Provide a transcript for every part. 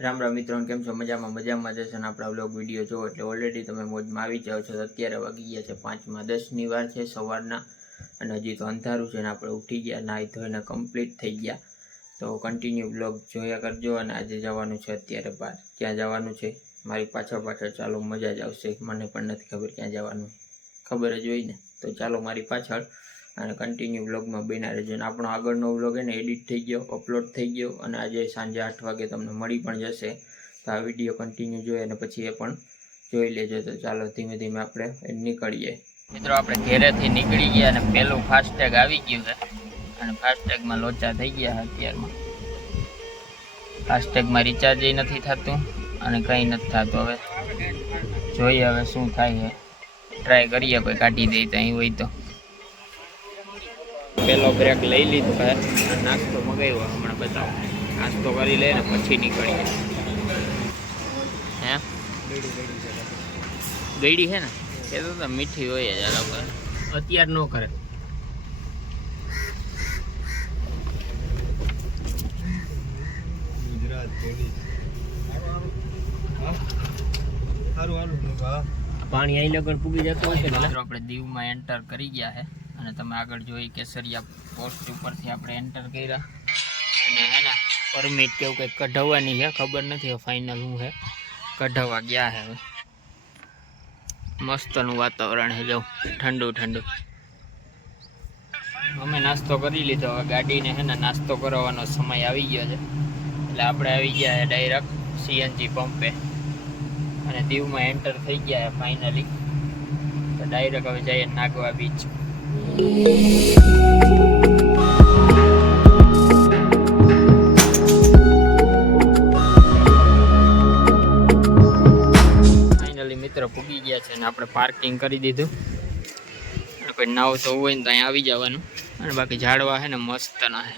રામ રામ મિત્રો, કેમ છો? મજામાં મજામાં જશે અને આપણા વ્લોગ વીડિયો જોવો? એટલે ઓલરેડી તમે મોજમાં આવી જાઓ છો. અત્યારે વાગી ગયા છે પાંચમાં દસની વાર છે સવારના અને હજી તો અંધારું છે ને આપણે ઉઠી ગયા, નાહી ધોઈને કમ્પ્લીટ થઈ ગયા. તો કન્ટિન્યુ બ્લોગ જોયા કરજો અને આજે જવાનું છે અત્યારે બહાર. ક્યાં જવાનું છે? મારી પાછળ પાછળ ચાલો, મજા જ આવશે. મને પણ નથી ખબર ક્યાં જવાનું. ખબર જ હોય ને? તો ચાલો મારી પાછળ અને કન્ટિન્યુ વ્લોગમાં બન્યા રહેજો. અને આપણો આગળનો વ્લોગ એને એડિટ થઈ ગયો અપલોડ થઈ ગયો, અને આજે સાંજે આઠ વાગે તમને મળી પણ જશે. તો આ વીડિયો કન્ટિન્યુ જોઈએ અને પછી એ પણ જોઈ લેજો. તો ચાલો, ધીમે ધીમે આપણે નીકળીએ. મિત્રો, આપણે ઘેરેથી નીકળી ગયા અને પહેલું ફાસ્ટેગ આવી ગયું છે. અને ફાસ્ટેગમાં લોચા થઈ ગયા અત્યારમાં. ફાસ્ટેગમાં રિચાર્જ નથી થતું અને કંઈ નથી થતું. હવે જોઈએ હવે શું થાય છે. ટ્રાય કરીએ કોઈ કાઢી દઈએ તો અહીં હોય તો. પેલો બ્રેક લઈ લીધો. હે નાસ્તો મગાવ્યો હમણાં બતાવો. નાસ્તો કરી લે ને પછી નીકળીએ. હે? ગઈડી છે ને? એ તો મીઠી હોય જ લોકો. અત્યાર ન કરે. પાણી અહીં લગન પૂગી જતું હોય છે મિત્રો આપણે દીવમાં એન્ટર કરી ગયા છે. અને તમે આગળ જોઈ કેસરિયા પોસ્ટ ઉપરથી આપણે એન્ટર કર્યા. અને હે ને પરમિટ કેવું કંઈક કઢાવવાની છે, ખબર નથી ફાઇનલ હું છે કઢાવવા ગયા છે હવે. મસ્તનું વાતાવરણ છે જવું ઠંડુ ઠંડુ. અમે નાસ્તો કરી લીધો. હવે ગાડીને હે ને, નાસ્તો કરવાનો સમય આવી ગયો છે. એટલે આપણે આવી ગયા છે ડાયરેક્ટ સીએનજી પંપે અને દીવમાં એન્ટર થઈ ગયા ફાઇનલી તો ડાયરેક્ટ હવે જઈએ નાગવા બીચ મિત્ર પૂગી ગયા છે અને આપણે પાર્કિંગ કરી દીધું. કોઈ નાવ તો હોય ને તો અહીંયા આવી જવાનું. અને બાકી ઝાડવા છે ને મસ્ત ના છે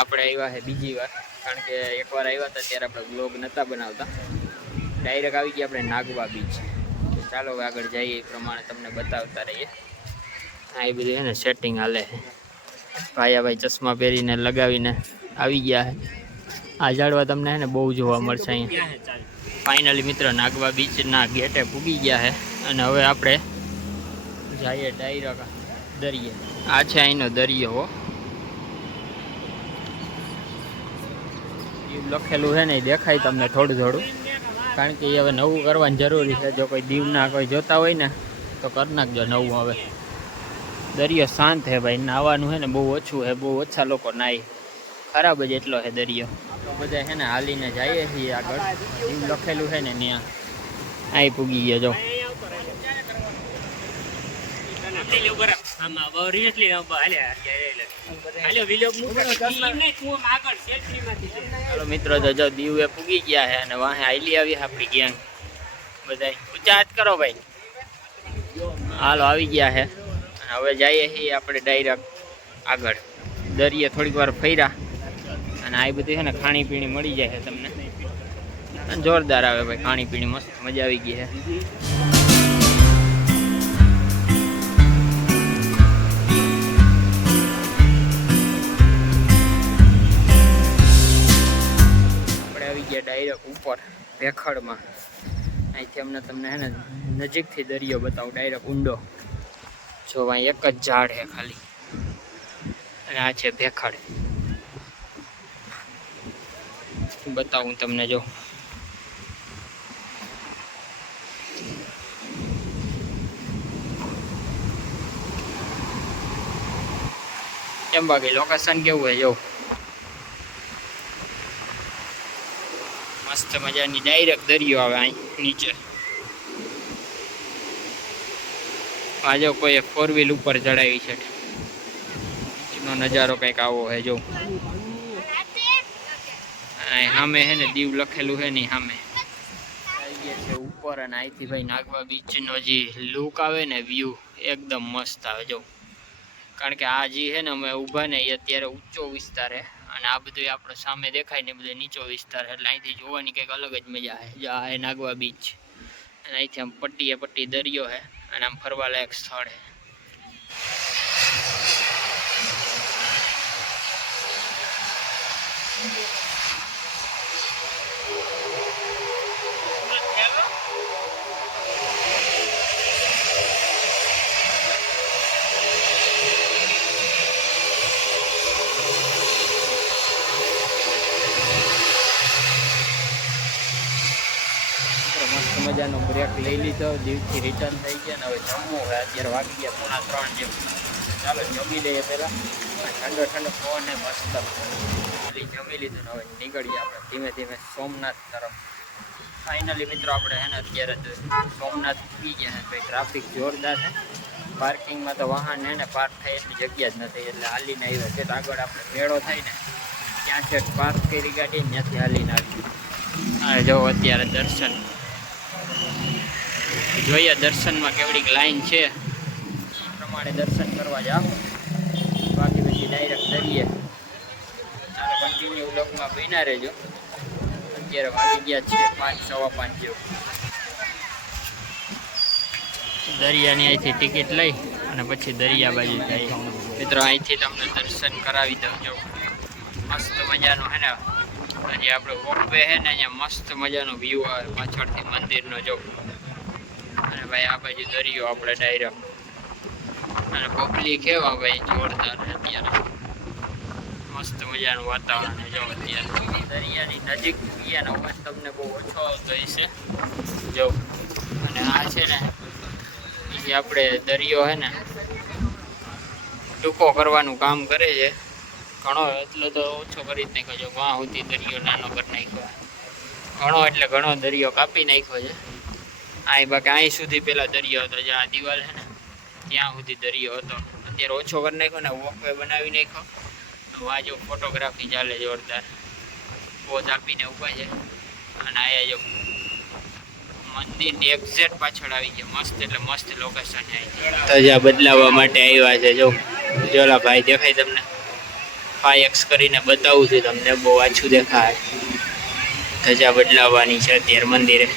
આપણે આવ્યા છે બીજી વાર. કારણ કે એકવાર આવ્યા હતા ત્યારે આપણે બ્લોગ નહોતા બનાવતા. ડાયરેક્ટ આવી ગયા આપણે નાગવા બીચ ચાલો આગળ જઈએ એ પ્રમાણે તમને બતાવતા રહીએ. આ બધું એને સેટિંગ હાલે છે. ભાઈ ચશ્મા પહેરીને લગાવીને આવી ગયા છે. આ ઝાડવા તમને છે ને બહુ જોવા મળશે અહીંયા. ફાઇનલી મિત્ર, નાગવા બીચના ગેટે પૂગી ગયા છે. અને હવે આપણે જઈએ ડાયરેક્ટ દરિયે. આ છે અહીંનો દરિયો, હો. દીવ લખેલું છે ને, એ દેખાય તમને થોડું થોડું. કારણ કે એ હવે નવું કરવાની જરૂરી છે. જો કોઈ દીવના કોઈ જોતા હોય ને, તો કરી નાખજો નવું હવે. દરિયો શાંત છે ભાઈ નાવાનું છે ને બહુ ઓછું છે બહુ ઓછા લોકો નાય. ખરાબ જ એટલો છે દરિયો. આપણે બધા છે ને હાલીને જઈએ છીએ આગળ. દીવ લખેલું છે ને ત્યાં. અહીં પૂગી ગયા જો. ચાલો મિત્રો તો જો દીવે પૂગી ગયા છે અને વાહે આઈલી આવી આપણી ગેંગ બધા ઊંચા હાથ કરો ભાઈ. હાલો આવી ગયા છે અને હવે જઈએ છીએ આપણે ડાયરેક્ટ આગળ. દરિયે થોડીક વાર ફર્યા અને આ બધું છે ને ખાણીપીણી મળી જાય છે તમને. જોરદાર આવે ભાઈ ખાણીપીણી, મસ્ત મજા આવી ગઈ છે. ગયા ડાયરેક્ટ ઉપર, ભેખડમાં. અહીંથી અમને તમને હે ને નજીકથી દરિયો બતાવું ડાયરેક્ટ ઊંડો જો અહીં એક જ ઝાડ છે ખાલી. અને આ છે ભેખડ. બતાવું તમને જો. કેમ બાકી લોકેશન કેવું હોય જો? મસ્ત મજાની ડાયરેક્ટ દરિયો આવે અહીં, નીચે. આજે કોઈ ફોર વ્હીલ ઉપર ચડાવી છે. એનો નજારો કંઈક આવો હે, જો. સામે હે ને, દીવ લખેલું હે ને સામે છે ઉપર અને અહીંથી ભાઈ નાગવા બીચનો જે લુક આવે ને વ્યૂ એકદમ મસ્ત આવે, જો. કારણ કે આ જે છે ને, અમે ઊભા ને અત્યારે ઊંચો વિસ્તાર હે. અને આ બધું આપણો સામે દેખાય ને બધું નીચો વિસ્તાર એટલે અહીંથી જોવાની કંઈક અલગ જ મજા આવે જો આ નાગવા બીચ અને અહીંથી આમ પટ્ટીએ પટ્ટી દરિયો છે અને આમ ફરવાલાયક સ્થળ છે મજાનો બ્રેક લઈ લીધો દીવથી રિટર્ન થઈ ગયા ને હવે જમવું હવે અત્યારે વાગી ગયા પોણા ત્રણ જેવું ચાલો જમી લઈએ પહેલાં. ઠંડો ઠંડો પવન ને મસ્ત જમી લીધું ને હવે નીકળીએ આપણે ધીમે ધીમે સોમનાથ તરફ. ફાઇનલી મિત્રો આપણે હે ને અત્યારે સોમનાથ પી ગયા છે ભાઈ. ટ્રાફિક જોરદાર છે પાર્કિંગમાં તો વાહન હે ને પાર્ક થાય એટલી જગ્યા જ નથી. એટલે હાલીને આવ્યા છે. આગળ આપણે મેળો થાય ને ત્યાં છે પાર્ક કરી ગાડી ત્યાંથી હાલીને આવી અને જો અત્યારે દર્શન જોઈએ દર્શનમાં કેવડીક લાઈન છે. પ્રમાણે દર્શન કરવા જાઓ. બાકી પછી ડાયરેક્ટ કરીએ ચાલો કન્ટિન્યુ બ્લોકમાં બન્યા રહેજો. અત્યારે વાગી ગયા છે પાંચ, સવા પાંચ જેવું. દરિયાની અહીંથી ટિકિટ લઈ અને પછી દરિયા બાજુ જઈએ મિત્રો, અહીંથી તમને દર્શન કરાવી દઉં જો મસ્ત મજાનું હે ને? હજી આપણે વોકવે હે ને, અહીંયા મસ્ત મજાનો વ્યૂ આવે પાછળથી મંદિરનો જો. અને ભાઈ, આ બાજુ દરિયો આપણે ડાયરેક્ટ અને પબ્લિક એવા ભાઈ જોરદાર અત્યારે. મસ્ત મજાનું વાતાવરણ જો અત્યારે. દરિયાની નજીક ગયા અવાજ તમને બહુ ઓછો આવતો હશે. જો. અને આ છે ને, એ આપણે દરિયો છે ને, ટૂંકો કરવાનું કામ કરે છે. ઘણો એટલો તો ઓછો કરી જ નાખ્યો છે. વાહ સુધી દરિયો નાનો કરી નાખ્યો. ઘણો એટલે ઘણો દરિયો કાપી નાખ્યો છે. અહીં બાકી અહીં સુધી પેલા દરિયો હતો જ્યાં આ દિવાલ છે ને, ત્યાં સુધી દરિયો હતો. અત્યારે ઓછો કરી નાખ્યો ને વોકવે બનાવી નાખ્યો. આ જો ફોટોગ્રાફી ચાલે જોરદાર. પોઝ આપીને ઊભા છે. અને આયા જો, મંદિરની એક્ઝેક્ટ પાછળ આવી ગયા. મસ્ત એટલે મસ્ત લોકેશન છે તજા બદલાવવા માટે આવ્યા છે. જો, જોલા ભાઈ દેખાય તમને? ફાઈ એક્સ કરીને બતાવું છું તમને, બહુ આછું દેખાય. ધજા બદલાવવાની છે અત્યારે મંદિરે.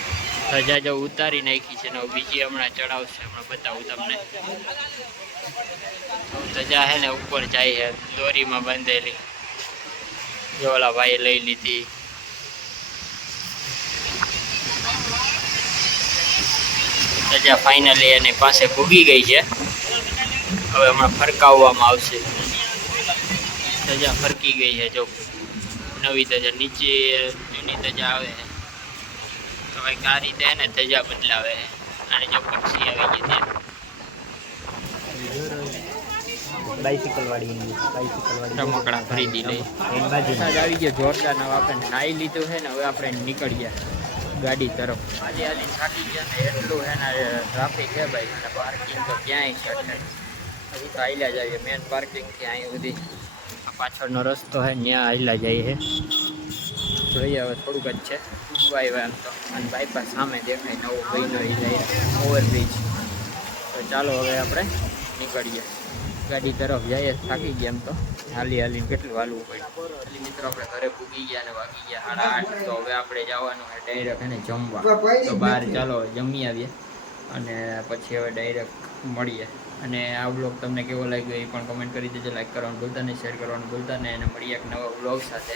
ધજા જો ઉતારી નાખી છે ને બીજી હમણાં ચડાવશે, હમણાં બતાવું તમને. સજા છે ને ઉપર જાય છે દોરીમાં બાંધેલી. જો ભાઈ લઈ લીધી. સજા ફાઇનલી એની પાસે ભૂગી ગઈ છે. હવે હમણાં ફરકાવવામાં આવશે. સજા ફરકી ગઈ છે, જો. નવી તજા નીચે જૂની ધજા આવે છે. તો કંઈક આ રીતે એને ધજા બદલાવે છે. અને જો પક્ષી આવી ગઈ છે. બાઇસિકલ વાળી બાઇસિકલ વાળી. રમકડા ખરીદી લઈ. એની બાજુ. વરસાદ આવી ગયો જોરદાર હવે આપણે નાહી લીધું છે ને હવે આપણે નીકળ્યા ગાડી તરફ. આજે આજે થાકી ગયા ને એટલું છે ને ટ્રાફિક છે ભાઈ અને પાર્કિંગ તો ક્યાંય છે એટલે હજી તો આયલા જઈએ મેન પાર્કિંગથી અહીં સુધી. આ પાછળનો રસ્તો છે ત્યાં આયલા જઈએ છે જોઈએ, હવે થોડુંક જ છે. બાય આમ તો અને બાયપાસ સામે દેખાય નવો બન્યો એ જાય ઓવરબ્રિજ તો ચાલો હવે આપણે નીકળીએ. ગાડી તરફ જઈએ, થાકી ગયા એમ તો. હાલી હાલીને કેટલું હાલવું પડ્યું એટલે મિત્રો, આપણે ઘરે પૂગી ગયા ને વાગી ગયા સાડા આઠ. તો હવે આપણે જવાનું હોય ડાયરેક્ટ એને જમવા. તો બહાર ચાલો જમી આવીએ અને પછી હવે ડાયરેક્ટ મળીએ. અને આ બ્લોગ તમને કેવો લાગ્યો એ પણ કમેન્ટ કરી દેજો લાઈક કરવાનું ભૂલતા નહીં શેર કરવાનું ભૂલતા નહીં, અને મળીએ એક નવા બ્લોગ સાથે.